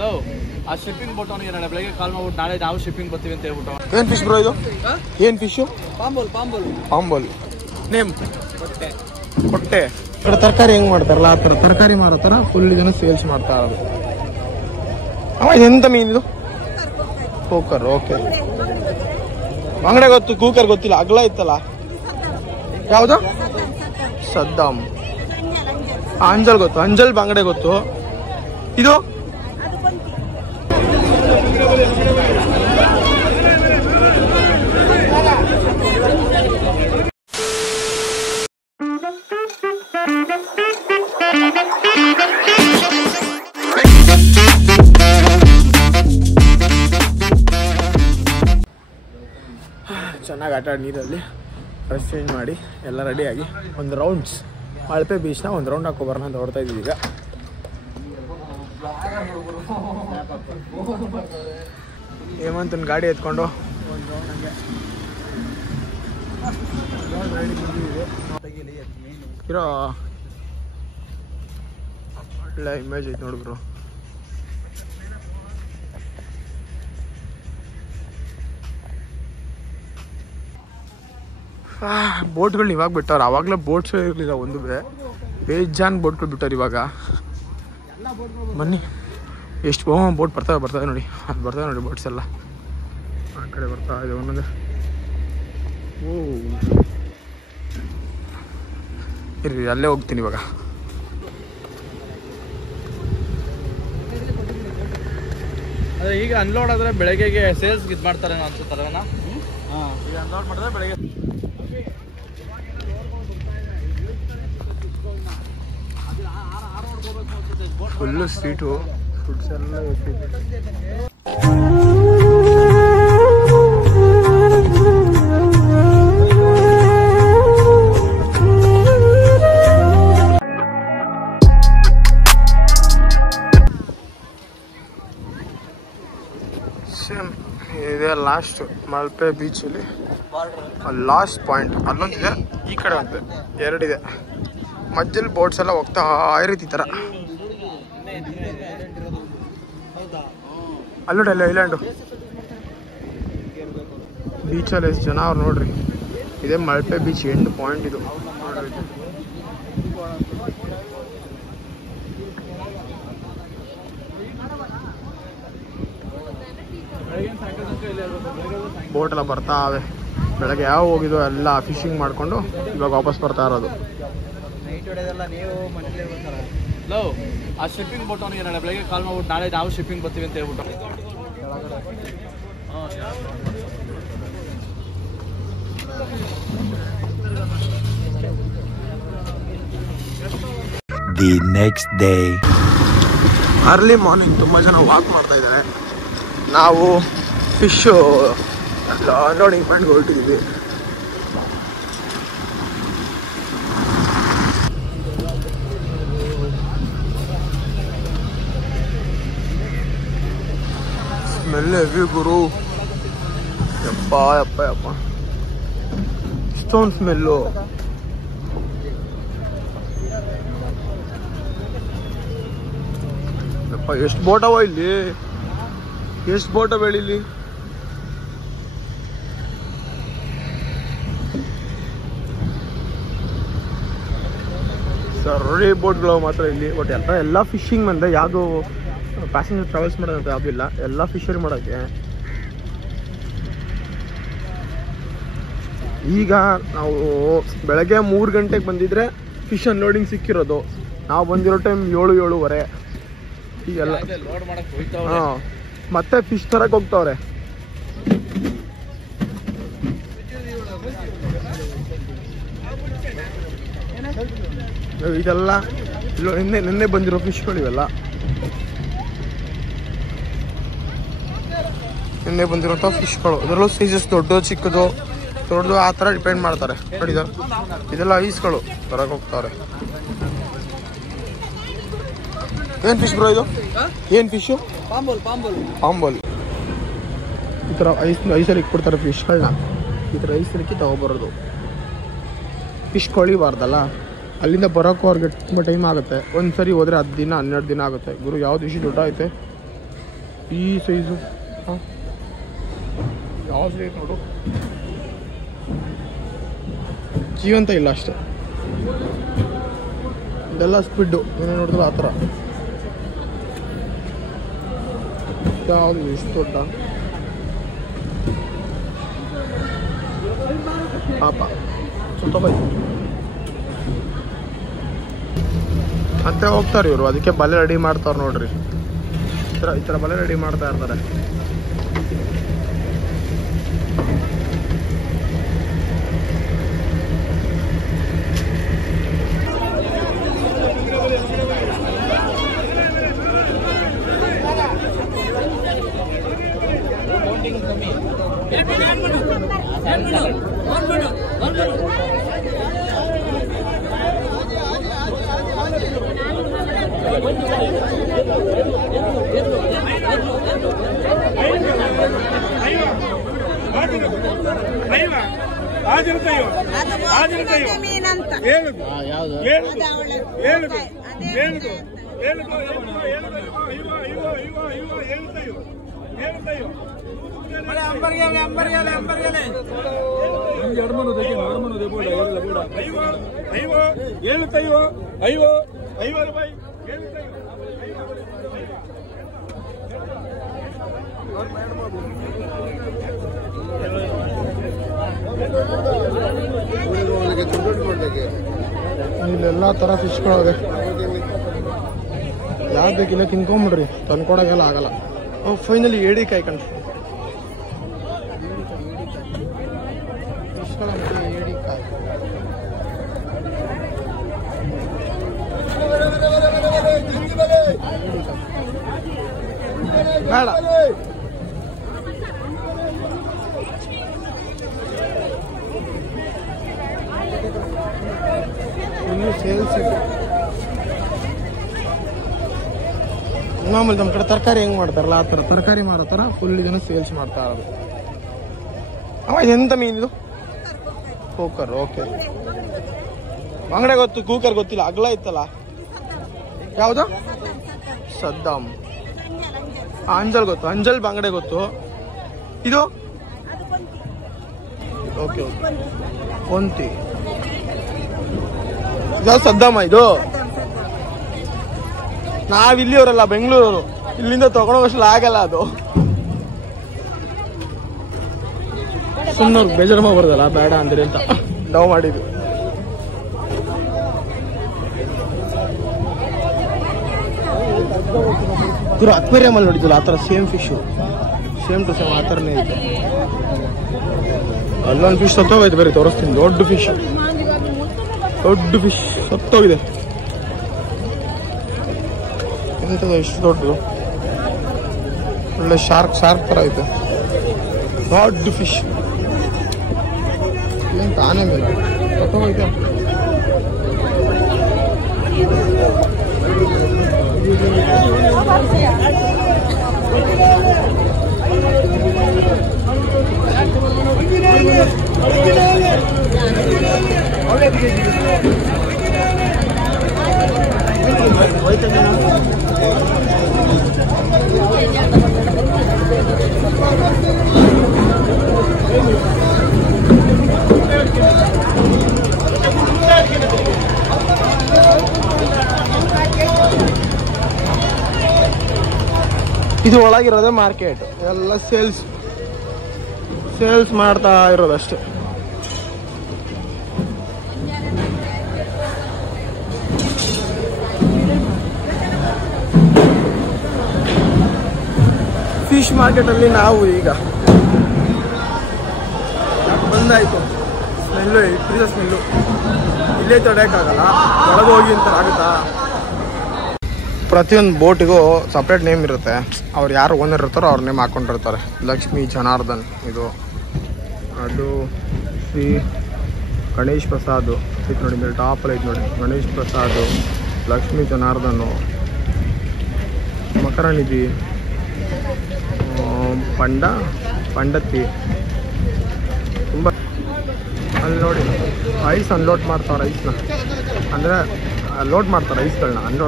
Low ಆ shipping boat ಅವನಿಗೆ ನಾಳೆ ಬೆಳಗ್ಗೆ ಕಾಲ್ ಮಾಡ್ಬಿಟ್ಟು ನಾಳೆ ನಾವು ಶಿಪ್ಪಿಂಗ್ ಬರ್ತೀವಿ ಅಂತ ಹೇಳ್ಬಿಟ್ಟು. ಏನು ಫಿಶ್ ಬ್ರೋ ಇದು? ಏನು ಫಿಶು? ಪಾಂಬೋಲ್. ನೇಮ್ ಹೊಟ್ಟೆ. ತರಕಾರಿ ಹೆಂಗ್ ಮಾಡ್ತಾರಲ್ಲ ಆ ಥರ ತರಕಾರಿ ಮಾರೋ ಥರ ಫುಲ್ ಜನ ಸೇಲ್ಸ್ ಮಾಡ್ತಾ ಇರೋದು. ಅವ ಎಂತ ಮೀನು ಇದು? ಕೂಕರ್. ಓಕೆ, ಅಂಗಡಿ ಗೊತ್ತು, ಕೂಕರ್ ಗೊತ್ತಿಲ್ಲ. ಅಗ್ಲ ಇತ್ತಲ್ಲ ಯಾವುದು? ಸದ್ದಾಮ್. ಅಂಜಲ್ ಗೊತ್ತು, ಅಂಜಲ್ ಬಂಗಡೆ ಗೊತ್ತು. ಇದು ಚೆನ್ನಾಗಿ ಆಟ ಆಡಿ ನೀರಲ್ಲಿ ಡ್ರೆಸ್ ಚೇಂಜ್ ಮಾಡಿ ಎಲ್ಲ ರೆಡಿಯಾಗಿ ಒಂದು ರೌಂಡ್ಸ್ ಮಲ್ಪೆ ಬೀಚ್ನ ಒಂದು ರೌಂಡ್ ಹಾಕೋಬರೋಣ ಅಂತ ಹೊಡ್ತಾ ಇದ್ದೀವಿ ಈಗ. ಹೇಮಂತನ ಗಾಡಿ ಎತ್ಕೊಂಡು ಇರೋ ಒಳ್ಳೆ ಇಮೇಜ್ ಐತೆ ನೋಡಿದ್ರು. ಬೋಟ್ಗಳನ್ನ ಇವಾಗ ಬಿಟ್ಟವ್ರು, ಆವಾಗಲೇ ಬೋಟ್ಸ್ ಇರಲಿಲ್ಲ ಒಂದು ಬೇಜಾನ್ ಬೋಟ್ಗಳು ಬಿಟ್ಟವ್ರು ಇವಾಗ. ಬನ್ನಿ ಎಷ್ಟು ಬೋಟ್ ಬರ್ತವೆ ನೋಡಿ, ಅದು ಬರ್ತವೆ ನೋಡಿ ಬೋಟ್ಸ್ ಎಲ್ಲ ಆ ಕಡೆ ಬರ್ತಾ ಇದೆ ಒಂದೊಂದು. ಇರ್ರಿ ಅಲ್ಲೇ ಹೋಗ್ತೀನಿ ಇವಾಗ. ಅದೇ ಈಗ ಅನ್ಲೋಡ್ ಆದರೆ ಬೆಳಗ್ಗೆಗೆ ಸೇಲ್ಸ್ ಇದು ಮಾಡ್ತಾರೆ ಅನ್ಸುತ್ತಲ್ಲ. ಈಗ ಅನ್ಲೋಡ್ ಮಾಡಿದ್ರೆ ಬೆಳಗ್ಗೆ ಫುಲ್ಲು ಸ್ವೀಟು ಫುಡ್ಸ್ ಎಲ್ಲ ಸೇಮ್ ಇದೆ. ಲಾಸ್ಟ್ ಮಲ್ಪೆ ಬೀಚಲ್ಲಿ ಲಾಸ್ಟ್ ಪಾಯಿಂಟ್ ಅಲ್ಲೊಂದಿದೆ, ಈ ಕಡೆ ಒಂದು ಎರಡಿದೆ. ಮಧ್ಯದಲ್ಲಿ ಬೋಟ್ಸ್ ಎಲ್ಲ ಹೋಗ್ತಾ ಇರುತ್ತೆ ಈ ಥರ. ಅಲ್ಲೋಡಿ ಅಲ್ಲ ಐಲ್ಯಾಂಡು ಬೀಚಲ್ಲಿ ಎಷ್ಟು ಜನ ಅವ್ರು ನೋಡ್ರಿ. ಇದೇ ಮಲ್ಪೆ ಬೀಚ್ ಎಂಡ್ ಪಾಯಿಂಟ್ ಇದು ನೋಡ್ರಿ. ಬೋಟ್ ಎಲ್ಲ ಬರ್ತಾವೆ. ಬೆಳಗ್ಗೆ ಯಾವ ಹೋಗಿದ್ವು ಎಲ್ಲ ಫಿಶಿಂಗ್ ಮಾಡಿಕೊಂಡು ಇವಾಗ ವಾಪಸ್ ಬರ್ತಾ ಇರೋದು. ಲೋ ಆ ಶಿಪ್ಪಿಂಗ್ ಬೋಟ್ ಅವನಿಗೆ ನಾಳೆ ಬೆಳಗ್ಗೆ ಕಾಲ್ ಮಾಡ್ಬಿಟ್ಟು ನಾಳೆ ನಾವು ಶಿಪ್ಪಿಂಗ್ ಬರ್ತೀವಿ ಅಂತ ಹೇಳ್ಬಿಟ್ಟು. The next day. Early morning ತುಂಬ ಜನ ವಾಕ್ ಮಾಡ್ತಾ ಇದ್ದಾರೆ. ನಾವು ಫಿಶು ಅನ್ಲೋಡಿಂಗ್ ಪಾಯಿಂಟ್ಗೆ ಹೊರಟಿದ್ದೀವಿ. ಸ್ಮೆಲ್ ಹೆವಿ ಗುರು. ಯಪ್ಪ ಯಪ್ಪ ಯಪ್ಪ ಇಷ್ಟೊಂದು ಸ್ಮೆಲ್ಲು. ಯಪ್ಪ ಎಷ್ಟು ಬೋಟವ ಇಲ್ಲಿ, ಎಷ್ಟು ಬೋಟವ ಇಲ್ಲಿ. ಸರಿ ಬೋಟ್ಗಳು ಮಾತ್ರ ಇಲ್ಲಿ. ಬಟ್ ಎಲ್ಲ ಫಿಶಿಂಗ್ ಬಂದರೆ ಯಾವುದು ಪ್ಯಾಸೆಂಜರ್ ಟ್ರಾವೆಲ್ಸ್ ಮಾಡೋದಂತ ಯಾವುದಿಲ್ಲ, ಎಲ್ಲ ಫಿಶರಿ ಮಾಡೋಕ್ಕೆ. ಈಗ ನಾವು ಬೆಳಗ್ಗೆ 3 ಗಂಟೆಗೆ ಬಂದಿದ್ರೆ ಫಿಶ್ ಅನ್ಲೋಡಿಂಗ್ ಸಿಕ್ಕಿರೋದು. ನಾವು ಬಂದಿರೋ ಟೈಮ್ 7-7:30. ಈಗೆಲ್ಲ ಹಾಂ ಮತ್ತೆ ಫಿಶ್ ತರಕ್ಕೆ ಹೋಗ್ತಾವ್ರೆ. ಇದೆಲ್ಲ ನಿನ್ನೆ ಬಂದಿರೋ ಫಿಶ್ಗಳು ಇವೆಲ್ಲ. ನಿನ್ನೆ ಬಂದಿರೋಂಥ ಫಿಶ್ಗಳು. ಇದರಲ್ಲೂ ಸೈಜಸ್ ದೊಡ್ಡದು ಚಿಕ್ಕದು ದೊಡ್ಡದು ಆ ಥರ ಡಿಪೆಂಡ್ ಮಾಡ್ತಾರೆ ನೋಡಿ. ಇದೆಲ್ಲ ಐಸ್ಗಳು ತರಕ್ಕೆ ಹೋಗ್ತಾರೆ. ಏನು ಫಿಶ್ ಬ್ರೋ ಇದು? ಏನು ಫಿಶು? ಪಾಂಬೋಲ್. ಈ ಥರ ಐಸಲ್ಲಿ ಇಟ್ಬಿಡ್ತಾರೆ ಫಿಶ್ಗಳನ್ನ. ಈ ಥರ ಐಸಲ್ಲಿ ತಗೊಬರೋದು. ಫಿಶ್ ಕೊಳಿಬಾರ್ದಲ್ಲ, ಅಲ್ಲಿಂದ ಬರೋಕ್ಕೂ ಅವ್ರಿಗೆ ತುಂಬ ಟೈಮ್ ಆಗುತ್ತೆ. ಒಂದು ಸರಿ ಹೋದರೆ 10 ದಿನ 12 ದಿನ ಆಗುತ್ತೆ. ಗುರು ಯಾವ್ದು ಫಿಶ್ ದೊಡ್ಡ ಐತೆ ಈ ಸೈಜು ಹಾಂ ಯಾವ ಸೈಜ್ ನೋಡು, ಜೀವಂತ ಇಲ್ಲ ಅಷ್ಟೇ. ಇದೆಲ್ಲ ಸ್ಪಿಡ್ಡು ಏನೇ ನೋಡಿದ್ರು ಆ ಥರ. ಯಾವುದು ಇಷ್ಟು ದೊಡ್ಡ ಪಾಪ ಸುತ್ತೋಯ್ತು. ಮತ್ತೆ ಹೋಗ್ತಾರೆ ಇವರು, ಅದಕ್ಕೆ ಬಲೆ ರೆಡಿ ಮಾಡ್ತಾವ್ರು ನೋಡ್ರಿ. ಈ ಥರ ಬಲೆ ರೆಡಿ ಮಾಡ್ತಾ ಇರ್ತಾರೆ. ಇಲ್ಲೆಲ್ಲ ಥರ ಫಿಶ್ಗಳಿವೆ. ಯಾವ್ದು ಬೇಕಿಲ್ಲ ತಿನ್ಕೊಂಬಿಡ್ರಿ, ತಂದ್ಕೊಡೋಕೆಲ್ಲ ಆಗಲ್ಲ. ಫೈನಲಿ ಏಡಿಕಾಯಿ ಕಣ್ರಿ, ಫಿಶ್ಗಳ ಮೇಲೆ ಏಡಿಕಾಯಿ. ಬೇಡ ಇನ್ನೂ ಸೇಲ್ಸ್ ಇದೆ. ಮಾಮೂಲಿ ನಮ್ಮ ಕಡೆ ತರಕಾರಿ ಹೆಂಗ್ ಮಾಡ್ತಾರಲ್ಲ ಆ ಥರ ತರಕಾರಿ ಮಾರೋ ಥರ ಫುಲ್ ಇದನ್ನು ಸೇಲ್ಸ್ ಮಾಡ್ತಾ ಇರೋದು. ಅವ ಎಂತ ಮೀನಿದು? ಕೂಕರ್. ಓಕೆ, ಬಂಗಡೆ ಗೊತ್ತು, ಕೂಕರ್ ಗೊತ್ತಿಲ್ಲ. ಅಗ್ಲ ಇತ್ತಲ್ಲ, ಯಾವುದು? ಸದ್ದಾಮ್. ಅಂಜಲ್ ಗೊತ್ತು, ಅಂಜಲ್ ಬಂಗಡೆ ಗೊತ್ತು. ಇದು ಓಕೆ ಕೊಂತಿ. ಯಾವ ಸದ್ದಾಮ ಇದು? ನಾವಿಲ್ಲಿಯವರಲ್ಲ, ಬೆಂಗಳೂರವರು. ಇಲ್ಲಿಂದ ತಗೊಂಡೋಗಷ್ಟು ಆಗಲ್ಲ ಅದು. ಸುಮ್ಮನೆ ಬೇಜಾರು ಬರೋದಲ್ಲ, ಬೇಡ ಅಂದ್ರೆ ಅಂತ ನಾವು ಮಾಡಿದ್ವಿ. ಇವರು ಅಕ್ವೇರಿಯಮಲ್ಲಿ ನೋಡಿದ್ವಲ್ಲ ಆ ಥರ same fish, same to same ಆ ಥರನೇ ಇದೆ. ಅಲ್ಲೊಂದು ಫಿಶ್ ಸತ್ತೋಗೈತೆ, ಬೇರೆ ತೋರಿಸ್ತೀನಿ. ದೊಡ್ಡ ಫಿಶ್, ದೊಡ್ಡ ಫಿಶ್ ಸತ್ತೋಗಿದೆ. ಎಂಥದ್ದು ಎಷ್ಟು ದೊಡ್ಡದು, ಒಳ್ಳೆ ಶಾರ್ಕ್ ಥರ ಐತೆ. ದೊಡ್ಡ ಫಿಶ್ ಏನು ತಾನೇ ಮೇಲೆ ಸತ್ತೋಗೈತೆ. ಇದು ಒಳಗಿರೋದೇ ಮಾರ್ಕೆಟ್, ಎಲ್ಲ ಸೇಲ್ಸ್ ಮಾಡ್ತಾ ಇರೋದಷ್ಟೇ. ಫಿಶ್ ಮಾರ್ಕೆಟಲ್ಲಿ ನಾವು ಈಗ ಬಂದಾಯ್ತು. ಸ್ಮೆಲ್ಲು, ಇಟ್ಟಿದ ಸ್ಮೆಲ್ಲು ಇಲ್ಲೇ ತೊಡೆಯೋಕ್ಕಾಗಲ್ಲ, ಒಳಗೆ ಹೋಗಿ ಅಂತ ಆಗುತ್ತಾ. ಪ್ರತಿಯೊಂದು ಬೋಟಿಗೂ ಸಪ್ರೇಟ್ ನೇಮ್ ಇರುತ್ತೆ. ಅವ್ರು ಯಾರು ಓನರ್ ಇರ್ತಾರೋ ಅವ್ರ ನೇಮ್ ಹಾಕ್ಕೊಂಡಿರ್ತಾರೆ. ಲಕ್ಷ್ಮೀ ಜನಾರ್ದನ್ ಇದು, ಅದು ಶ್ರೀ ಗಣೇಶ್ ಪ್ರಸಾದ್ ಐತೆ ನೋಡಿ, ಮೇಲೆ ಟಾಪಲ್ಲಿ ಐತೆ ನೋಡಿ. ಗಣೇಶ್ ಪ್ರಸಾದ್, ಲಕ್ಷ್ಮೀ ಜನಾರ್ದನು, ಮಕರನಿಧಿ, ಪಂಡತಿ. ತುಂಬ ಅಲ್ಲಿ ನೋಡಿ ಐಸ್ ಅನ್ಲೋಡ್ ಮಾಡ್ತಾರೆ. ಐಸ್ನ ಅಂದರೆ ಲೋಡ್ ಮಾಡ್ತಾರೆ, ಐಸ್ಗಳನ್ನ ಅನ್ಲೋಡ್